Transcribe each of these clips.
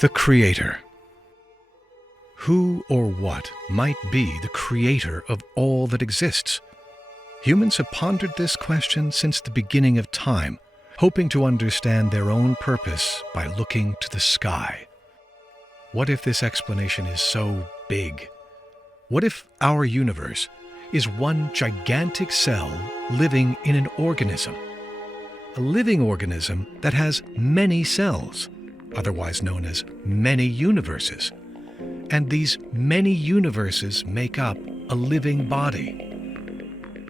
The Creator. Who or what might be the creator of all that exists? Humans have pondered this question since the beginning of time, hoping to understand their own purpose by looking to the sky. What if this explanation is so big? What if our universe is one gigantic cell living in an organism? A living organism that has many cells, otherwise known as many universes. And these many universes make up a living body.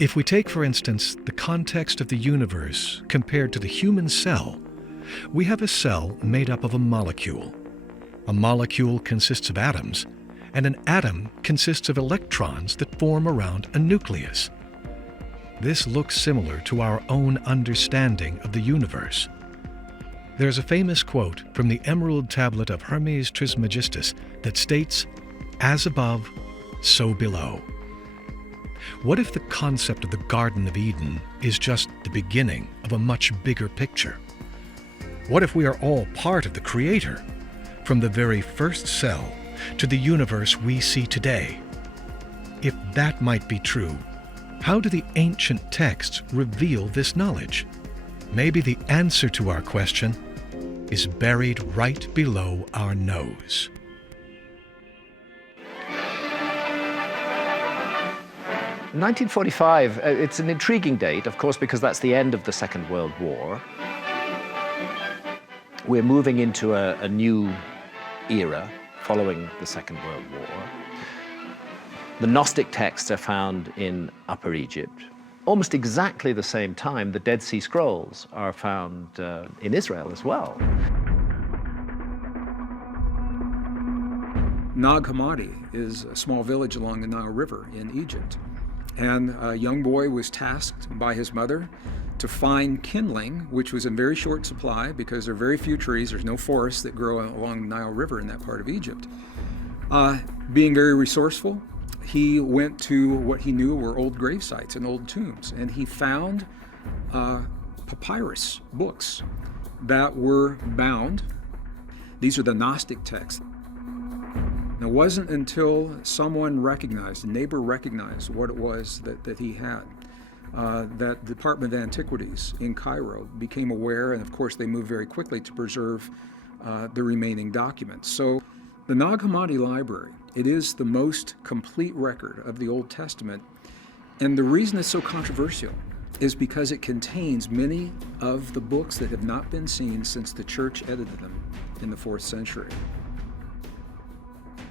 If we take, for instance, the context of the universe compared to the human cell, we have a cell made up of a molecule. A molecule consists of atoms, and an atom consists of electrons that form around a nucleus. This looks similar to our own understanding of the universe. There's a famous quote from the Emerald Tablet of Hermes Trismegistus that states, "As above, so below." What if the concept of the Garden of Eden is just the beginning of a much bigger picture? What if we are all part of the Creator, from the very first cell to the universe we see today? If that might be true, how do the ancient texts reveal this knowledge? Maybe the answer to our question is buried right below our nose. In 1945, it's an intriguing date, of course, because that's the end of the Second World War. We're moving into a new era following the Second World War. The Gnostic texts are found in Upper Egypt. Almost exactly the same time, the Dead Sea Scrolls are found in Israel as well. Nag Hammadi is a small village along the Nile River in Egypt. And a young boy was tasked by his mother to find kindling, which was in very short supply because there are very few trees, there's no forests that grow along the Nile River in that part of Egypt. Being very resourceful, he went to what he knew were old grave sites and old tombs, and he found papyrus books that were bound. These are the Gnostic texts. And it wasn't until someone recognized, a neighbor recognized what it was that he had, that the Department of Antiquities in Cairo became aware, and of course they moved very quickly to preserve the remaining documents. So the Nag Hammadi Library, it is the most complete record of the Old Testament, and the reason it's so controversial is because it contains many of the books that have not been seen since the church edited them in the 4th century.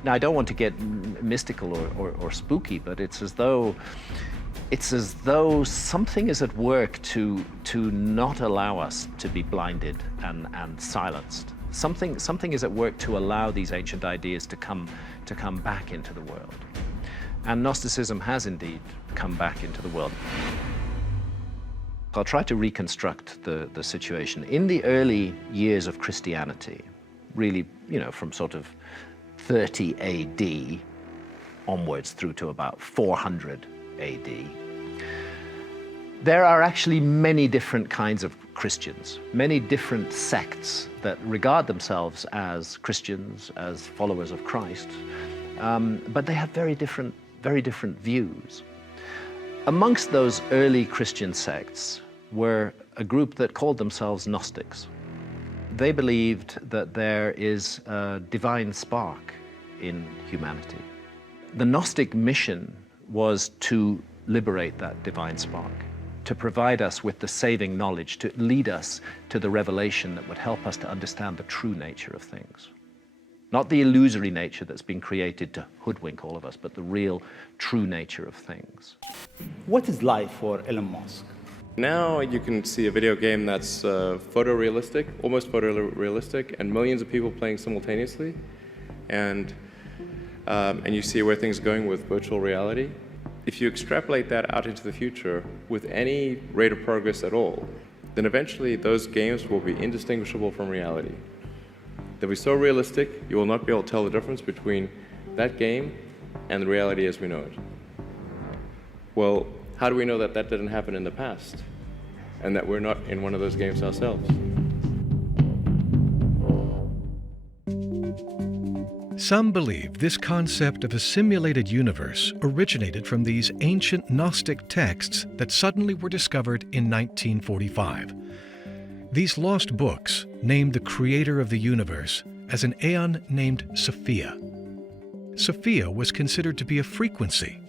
Now, I don't want to get mystical or spooky, but it's as though something is at work to not allow us to be blinded and silenced. Something is at work to allow these ancient ideas to come back into the world. And Gnosticism has indeed come back into the world. I'll try to reconstruct the situation. In the early years of Christianity, really, from sort of 30 AD onwards through to about 400 AD, there are actually many different kinds of Christians, many different sects that regard themselves as Christians, as followers of Christ, but they have very different views. Amongst those early Christian sects were a group that called themselves Gnostics. They believed that there is a divine spark in humanity. The Gnostic mission was to liberate that divine spark, to provide us with the saving knowledge, to lead us to the revelation that would help us to understand the true nature of things. Not the illusory nature that's been created to hoodwink all of us, but the real, true nature of things. What is life for Elon Musk? Now you can see a video game that's photorealistic, almost photorealistic, and millions of people playing simultaneously. And you see where things are going with virtual reality. If you extrapolate that out into the future with any rate of progress at all, then eventually those games will be indistinguishable from reality. They'll be so realistic, you will not be able to tell the difference between that game and the reality as we know it. Well, how do we know that that didn't happen in the past and that we're not in one of those games ourselves? Some believe this concept of a simulated universe originated from these ancient Gnostic texts that suddenly were discovered in 1945. These lost books named the creator of the universe as an aeon named Sophia. Sophia was considered to be a frequency,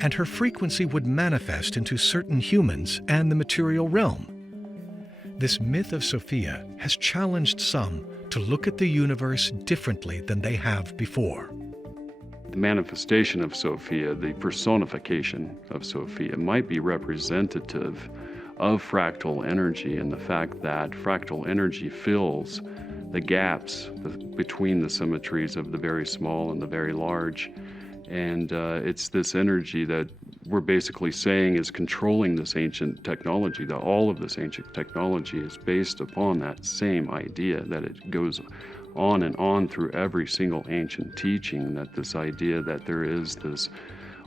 and her frequency would manifest into certain humans and the material realm. This myth of Sophia has challenged some to look at the universe differently than they have before. The manifestation of Sophia, the personification of Sophia, might be representative of fractal energy and the fact that fractal energy fills the gaps between the symmetries of the very small and the very large. And it's this energy that we're basically saying is controlling this ancient technology, that all of this ancient technology is based upon that same idea, that it goes on and on through every single ancient teaching, that this idea that there is this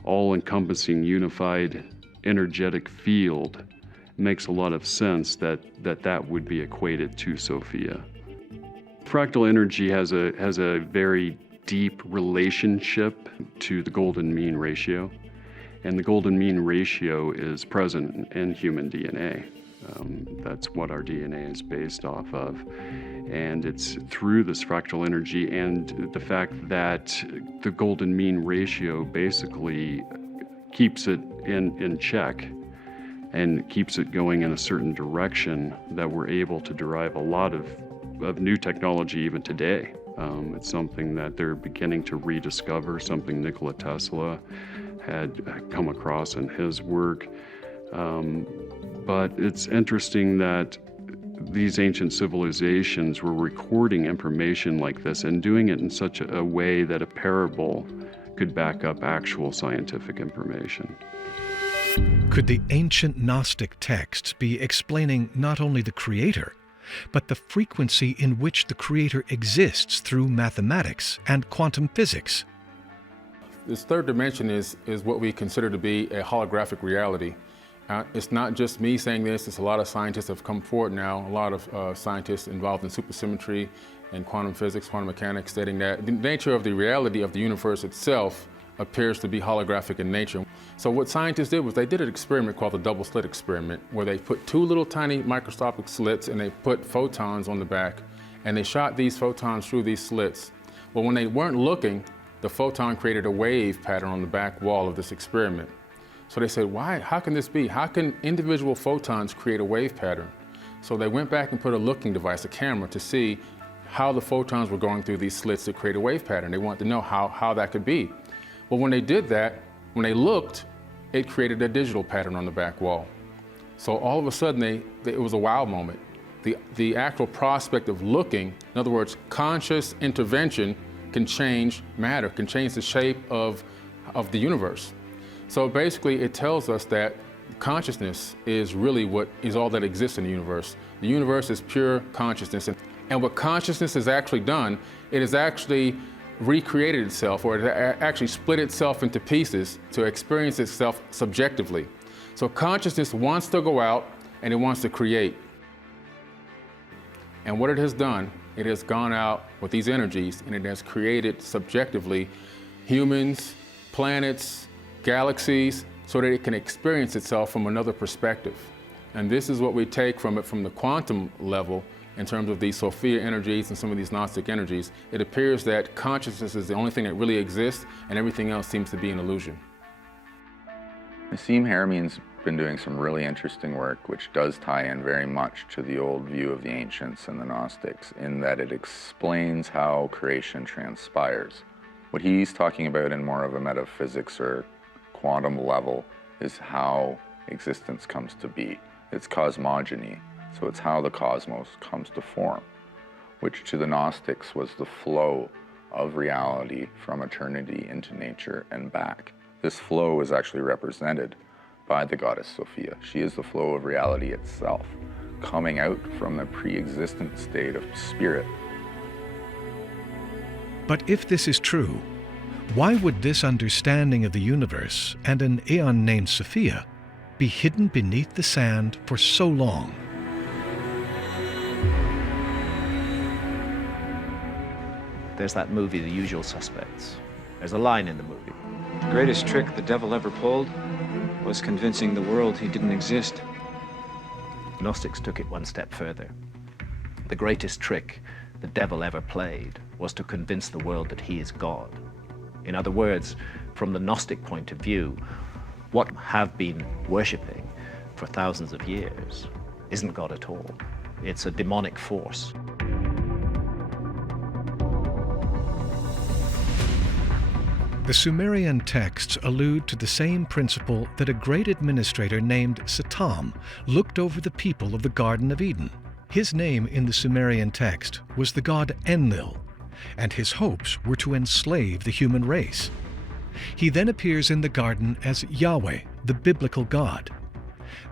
all-encompassing unified energetic field makes a lot of sense that would be equated to Sophia. Fractal energy has a very deep relationship to the golden mean ratio. And the golden mean ratio is present in human DNA. That's what our DNA is based off of. And it's through this fractal energy and the fact that the golden mean ratio basically keeps it in check and keeps it going in a certain direction that we're able to derive a lot of new technology even today. It's something that they're beginning to rediscover, something Nikola Tesla had come across in his work. But it's interesting that these ancient civilizations were recording information like this and doing it in such a way that a parable could back up actual scientific information. Could the ancient Gnostic texts be explaining not only the creator, but the frequency in which the creator exists through mathematics and quantum physics? This third dimension is what we consider to be a holographic reality. It's not just me saying this, it's a lot of scientists have come forward now, a lot of scientists involved in supersymmetry and quantum physics, quantum mechanics, stating that the nature of the reality of the universe itself appears to be holographic in nature. So what scientists did was they did an experiment called the double slit experiment, where they put two little tiny microscopic slits and they put photons on the back, and they shot these photons through these slits. Well, when they weren't looking, the photon created a wave pattern on the back wall of this experiment. So they said, why? How can this be? How can individual photons create a wave pattern? So they went back and put a looking device, a camera, to see how the photons were going through these slits to create a wave pattern. They wanted to know how that could be. Well, when they did that, when they looked, it created a digital pattern on the back wall. So all of a sudden, it was a wow moment. The actual prospect of looking, in other words, conscious intervention, can change matter, can change the shape of the universe. So basically, it tells us that consciousness is really what is all that exists in the universe. The universe is pure consciousness. And what consciousness has actually done, it has actually recreated itself, or it actually split itself into pieces to experience itself subjectively. So consciousness wants to go out and it wants to create. And what it has done, it has gone out with these energies and it has created subjectively humans, planets, galaxies, so that it can experience itself from another perspective. And this is what we take from it from the quantum level in terms of these Sophia energies and some of these Gnostic energies. It appears that consciousness is the only thing that really exists and everything else seems to be an illusion. Nassim Haramein's been doing some really interesting work which does tie in very much to the old view of the ancients and the Gnostics, in that it explains how creation transpires. What he's talking about in more of a metaphysics or quantum level is how existence comes to be. It's cosmogony, so it's how the cosmos comes to form, which to the Gnostics was the flow of reality from eternity into nature and back. This flow is actually represented by the goddess Sophia. She is the flow of reality itself, coming out from the pre-existent state of spirit. But if this is true, why would this understanding of the universe and an aeon named Sophia be hidden beneath the sand for so long? There's that movie, The Usual Suspects. There's a line in the movie. The greatest trick the devil ever pulled was convincing the world he didn't exist. Gnostics took it one step further. The greatest trick the devil ever played was to convince the world that he is God. In other words, from the Gnostic point of view, what have been worshipping for thousands of years isn't God at all. It's a demonic force. The Sumerian texts allude to the same principle that a great administrator named Satam looked over the people of the Garden of Eden. His name in the Sumerian text was the god Enlil, and his hopes were to enslave the human race. He then appears in the garden as Yahweh, the biblical god.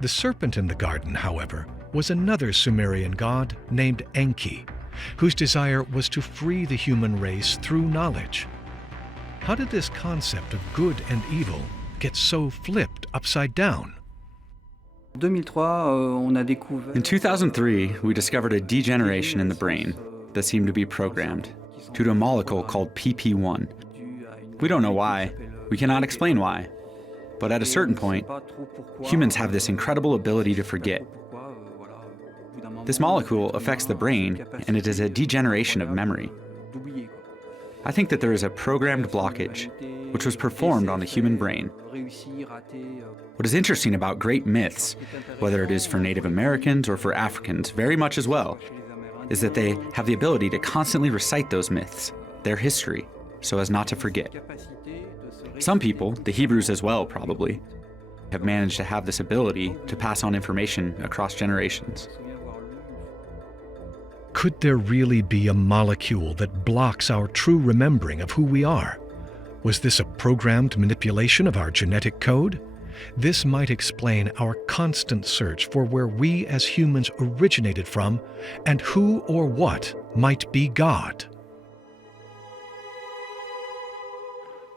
The serpent in the garden, however, was another Sumerian god named Enki, whose desire was to free the human race through knowledge. How did this concept of good and evil get so flipped upside down? In 2003, we discovered a degeneration in the brain that seemed to be programmed due to a molecule called PP1. We don't know why. We cannot explain why. But at a certain point, humans have this incredible ability to forget. This molecule affects the brain, and it is a degeneration of memory. I think that there is a programmed blockage, which was performed on the human brain. What is interesting about great myths, whether it is for Native Americans or for Africans, very much as well, is that they have the ability to constantly recite those myths, their history, so as not to forget. Some people, the Hebrews as well probably, have managed to have this ability to pass on information across generations. Could there really be a molecule that blocks our true remembering of who we are? Was this a programmed manipulation of our genetic code? This might explain our constant search for where we as humans originated from and who or what might be God.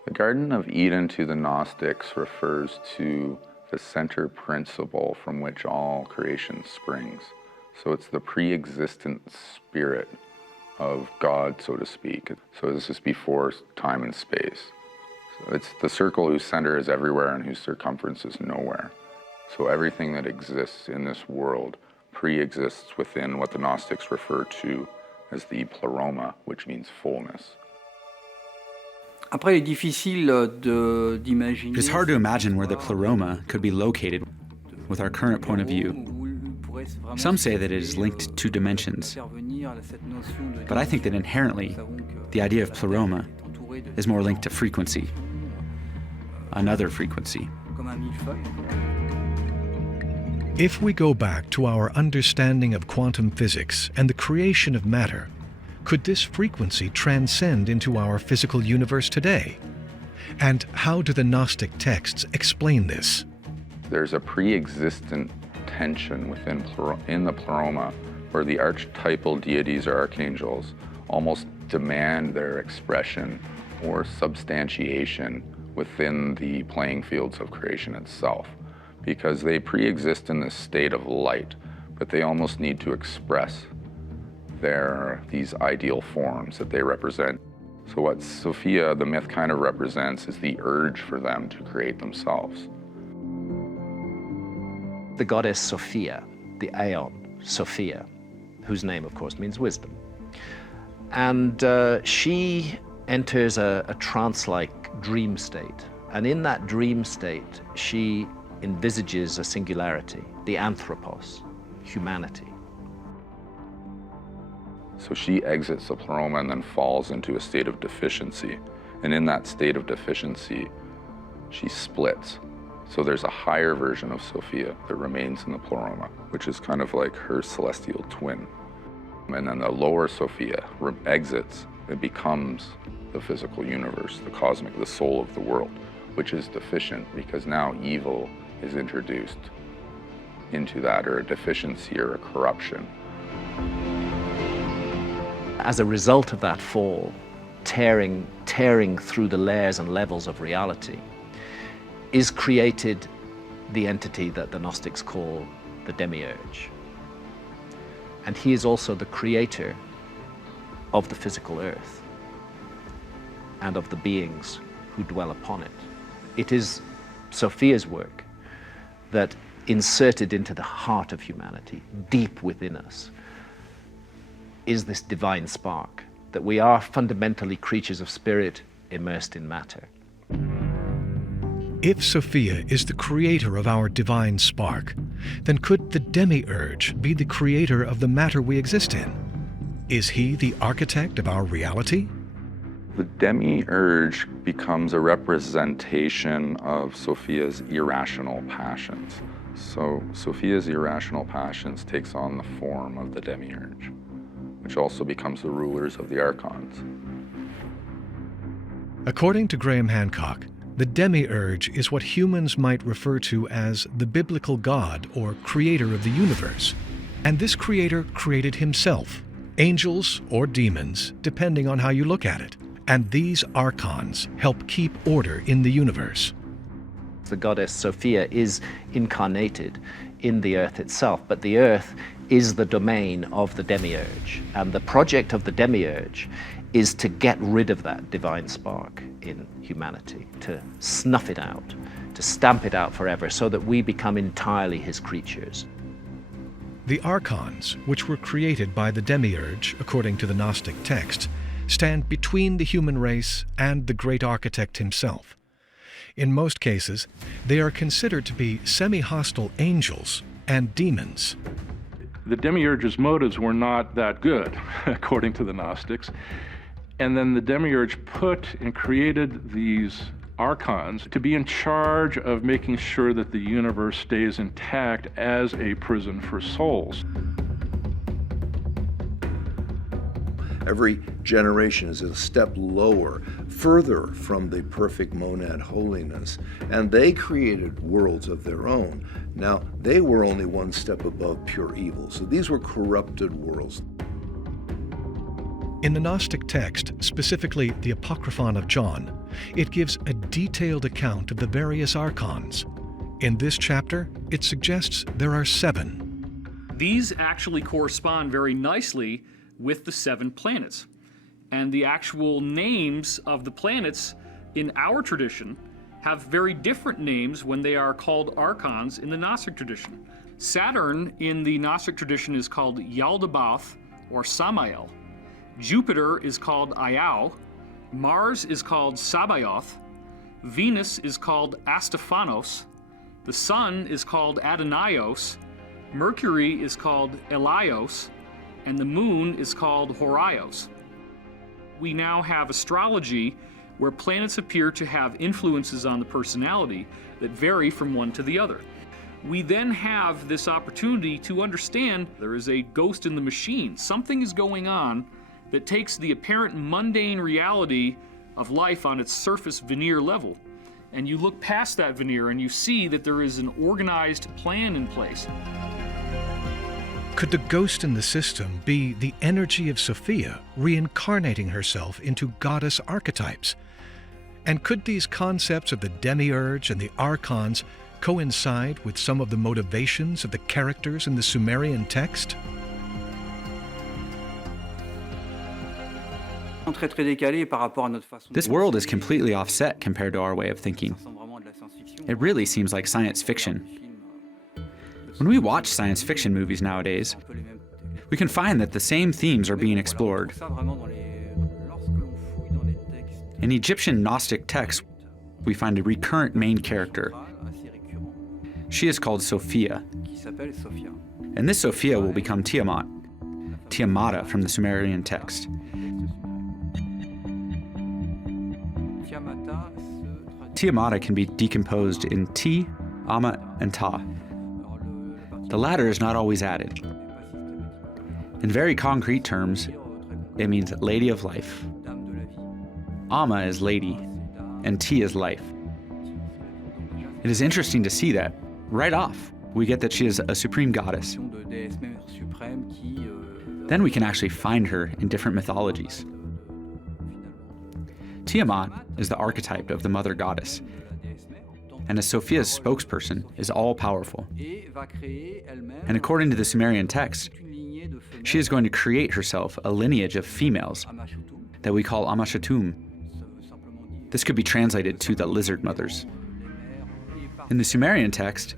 The Garden of Eden to the Gnostics refers to the center principle from which all creation springs. So it's the pre-existent spirit of God, so to speak. So this is before time and space. So it's the circle whose center is everywhere and whose circumference is nowhere. So everything that exists in this world pre-exists within what the Gnostics refer to as the pleroma, which means fullness. It is hard to imagine where the pleroma could be located with our current point of view. Some say that it is linked to dimensions, but I think that inherently the idea of pleroma is more linked to frequency, another frequency. If we go back to our understanding of quantum physics and the creation of matter, could this frequency transcend into our physical universe today? And how do the Gnostic texts explain this? There's a pre-existent tension in the pleroma where the archetypal deities or archangels almost demand their expression or substantiation within the playing fields of creation itself, because they pre-exist in this state of light, but they almost need to express these ideal forms that they represent. So what Sophia, the myth, kind of represents is the urge for them to create themselves. The goddess Sophia, the Aeon, Sophia, whose name, of course, means wisdom. And she enters a trance-like dream state. And in that dream state, she envisages a singularity, the anthropos, humanity. So she exits the pleroma and then falls into a state of deficiency. And in that state of deficiency, she splits. So there's a higher version of Sophia that remains in the pleroma, which is kind of like her celestial twin. And then the lower Sophia exits. It becomes the physical universe, the cosmic, the soul of the world, which is deficient because now evil is introduced into that, or a deficiency or a corruption. As a result of that fall, tearing through the layers and levels of reality, is created the entity that the Gnostics call the demiurge. And he is also the creator of the physical earth. and of the beings who dwell upon it. It is Sophia's work that inserted into the heart of humanity, deep within us, is this divine spark, that we are fundamentally creatures of spirit immersed in matter. If Sophia is the creator of our divine spark, then could the demiurge be the creator of the matter we exist in? Is he the architect of our reality? The demiurge becomes a representation of Sophia's irrational passions. So Sophia's irrational passions takes on the form of the demiurge, which also becomes the rulers of the archons. According to Graham Hancock, the demiurge is what humans might refer to as the biblical God or creator of the universe. And this creator created himself, angels or demons, depending on how you look at it. And these archons help keep order in the universe. The goddess Sophia is incarnated in the earth itself, but the earth is the domain of the demiurge. And the project of the demiurge is to get rid of that divine spark in humanity, to snuff it out, to stamp it out forever, so that we become entirely his creatures. The archons, which were created by the demiurge, according to the Gnostic text, stand between the human race and the great architect himself. In most cases, they are considered to be semi-hostile angels and demons. The demiurge's motives were not that good, according to the Gnostics. And then the demiurge put and created these archons to be in charge of making sure that the universe stays intact as a prison for souls. Every generation is a step lower, further from the perfect monad holiness, and they created worlds of their own. Now, they were only one step above pure evil, so these were corrupted worlds. In the Gnostic text, specifically the Apocryphon of John, it gives a detailed account of the various archons. In this chapter, it suggests there are 7. These actually correspond very nicely with the 7 planets. And the actual names of the planets in our tradition have very different names when they are called archons in the Gnostic tradition. Saturn in the Gnostic tradition is called Yaldabaoth or Samael. Jupiter is called Iao. Mars is called Sabaoth. Venus is called Astaphanos. The Sun is called Adonaios. Mercury is called Elios. And the Moon is called Horaios. We now have astrology where planets appear to have influences on the personality that vary from one to the other. We then have this opportunity to understand there is a ghost in the machine. Something is going on that takes the apparent mundane reality of life on its surface veneer level. And you look past that veneer and you see that there is an organized plan in place. Could the ghost in the system be the energy of Sophia reincarnating herself into goddess archetypes? And could these concepts of the demiurge and the archons coincide with some of the motivations of the characters in the Sumerian text? This world is completely offset compared to our way of thinking. It really seems like science fiction. When we watch science fiction movies nowadays, we can find that the same themes are being explored. In Egyptian Gnostic texts, we find a recurrent main character. She is called Sophia. And this Sophia will become Tiamat, Tiamata from the Sumerian text. Tiamata can be decomposed in Ti, Amat, and Ta. The latter is not always added. In very concrete terms, it means Lady of Life. Amma is lady, and Ti is life. It is interesting to see that, right off, we get that she is a supreme goddess. Then we can actually find her in different mythologies. Tiamat is the archetype of the mother goddess, and as Sophia's spokesperson, is all-powerful. And according to the Sumerian text, she is going to create herself a lineage of females that we call Amashatum. This could be translated to the lizard mothers. In the Sumerian text,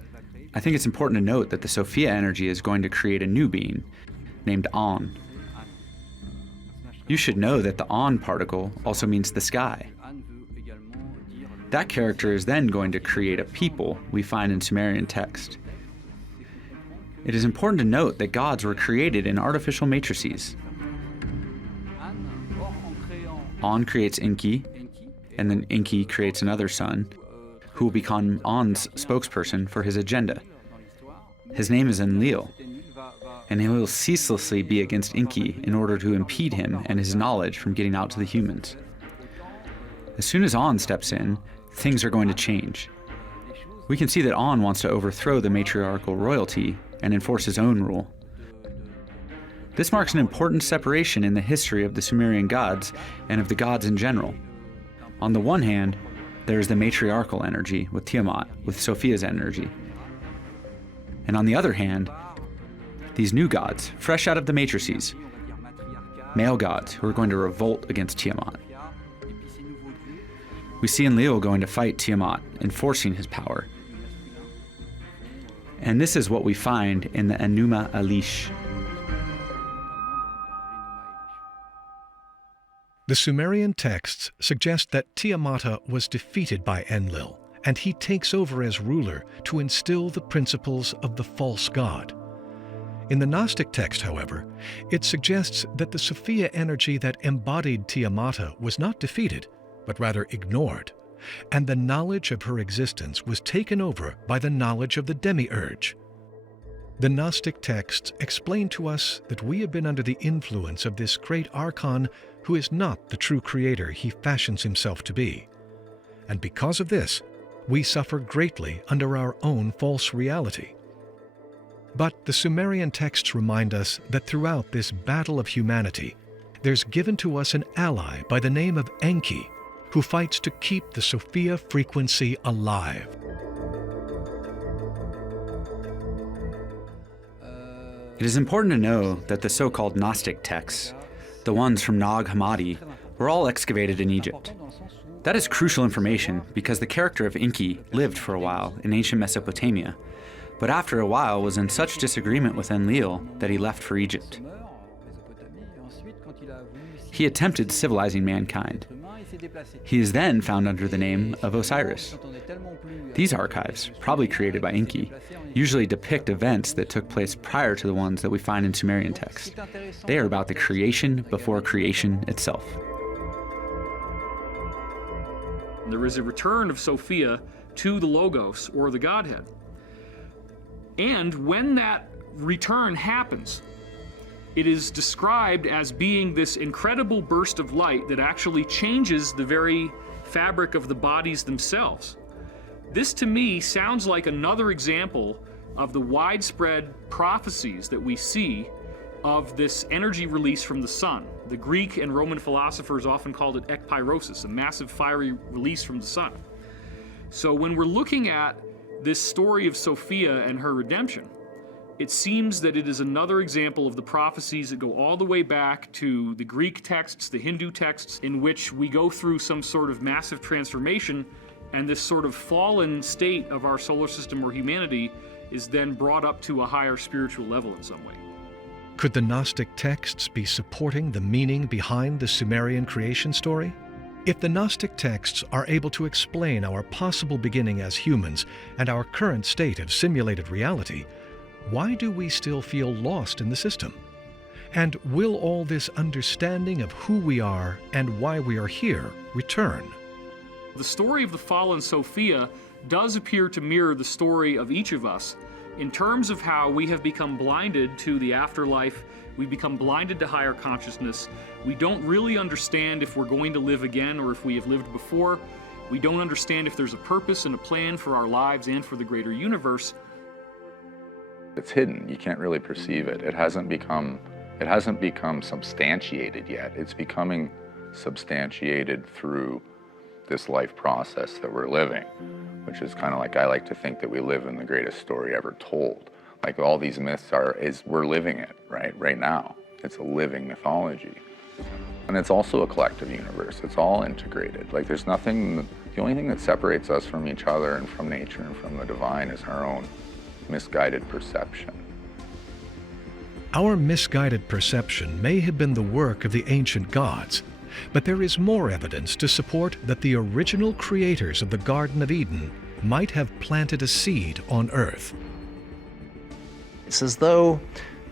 I think it's important to note that the Sophia energy is going to create a new being named On. You should know that the On particle also means the sky. That character is then going to create a people we find in Sumerian text. It is important to note that gods were created in artificial matrices. On creates Enki, and then Enki creates another son, who will become On's spokesperson for his agenda. His name is Enlil, and he will ceaselessly be against Enki in order to impede him and his knowledge from getting out to the humans. As soon as On steps in, things are going to change. We can see that On wants to overthrow the matriarchal royalty and enforce his own rule. This marks an important separation in the history of the Sumerian gods and of the gods in general. On the one hand, there is the matriarchal energy with Tiamat, with Sophia's energy. And on the other hand, these new gods, fresh out of the matrices, male gods who are going to revolt against Tiamat. We see Enlil going to fight Tiamat, enforcing his power. And this is what we find in the Enuma Elish. The Sumerian texts suggest that Tiamata was defeated by Enlil, and he takes over as ruler to instill the principles of the false god. In the Gnostic text, however, it suggests that the Sophia energy that embodied Tiamata was not defeated, but rather ignored, and the knowledge of her existence was taken over by the knowledge of the demiurge. The Gnostic texts explain to us that we have been under the influence of this great archon who is not the true creator he fashions himself to be. And because of this, we suffer greatly under our own false reality. But the Sumerian texts remind us that throughout this battle of humanity, there's given to us an ally by the name of Enki, who fights to keep the Sophia frequency alive. It is important to know that the so-called Gnostic texts, the ones from Nag Hammadi, were all excavated in Egypt. That is crucial information because the character of Enki lived for a while in ancient Mesopotamia, but after a while was in such disagreement with Enlil that he left for Egypt. He attempted civilizing mankind. He is then found under the name of Osiris. These archives, probably created by Enki, usually depict events that took place prior to the ones that we find in Sumerian texts. They are about the creation before creation itself. There is a return of Sophia to the Logos, or the Godhead. And when that return happens, it is described as being this incredible burst of light that actually changes the very fabric of the bodies themselves. This, to me, sounds like another example of the widespread prophecies that we see of this energy release from the sun. The Greek and Roman philosophers often called it ekpyrosis, a massive fiery release from the sun. So when we're looking at this story of Sophia and her redemption, it seems that it is another example of the prophecies that go all the way back to the Greek texts, the Hindu texts, in which we go through some sort of massive transformation, and this sort of fallen state of our solar system or humanity is then brought up to a higher spiritual level in some way. Could the Gnostic texts be supporting the meaning behind the Sumerian creation story? If the Gnostic texts are able to explain our possible beginning as humans and our current state of simulated reality, why do we still feel lost in the system? And will all this understanding of who we are and why we are here return? The story of the fallen Sophia does appear to mirror the story of each of us in terms of how we have become blinded to the afterlife, we become blinded to higher consciousness. We don't really understand if we're going to live again or if we have lived before. We don't understand if there's a purpose and a plan for our lives and for the greater universe. It's hidden. You can't really perceive it. It hasn't become substantiated yet. It's becoming substantiated through this life process that we're living, which is kind of like, I like to think that we live in the greatest story ever told. Like all these myths we're living it right now. It's a living mythology. And it's also a collective universe. It's all integrated. Like there's nothing, the only thing that separates us from each other and from nature and from the divine is our own misguided perception. Our misguided perception may have been the work of the ancient gods, but there is more evidence to support that the original creators of the Garden of Eden might have planted a seed on earth. It's as though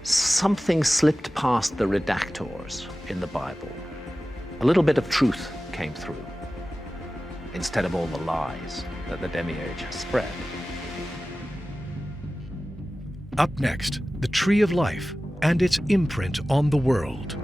something slipped past the redactors in the Bible. A little bit of truth came through, instead of all the lies that the Demiurge has spread. Up next, the Tree of Life and its imprint on the world.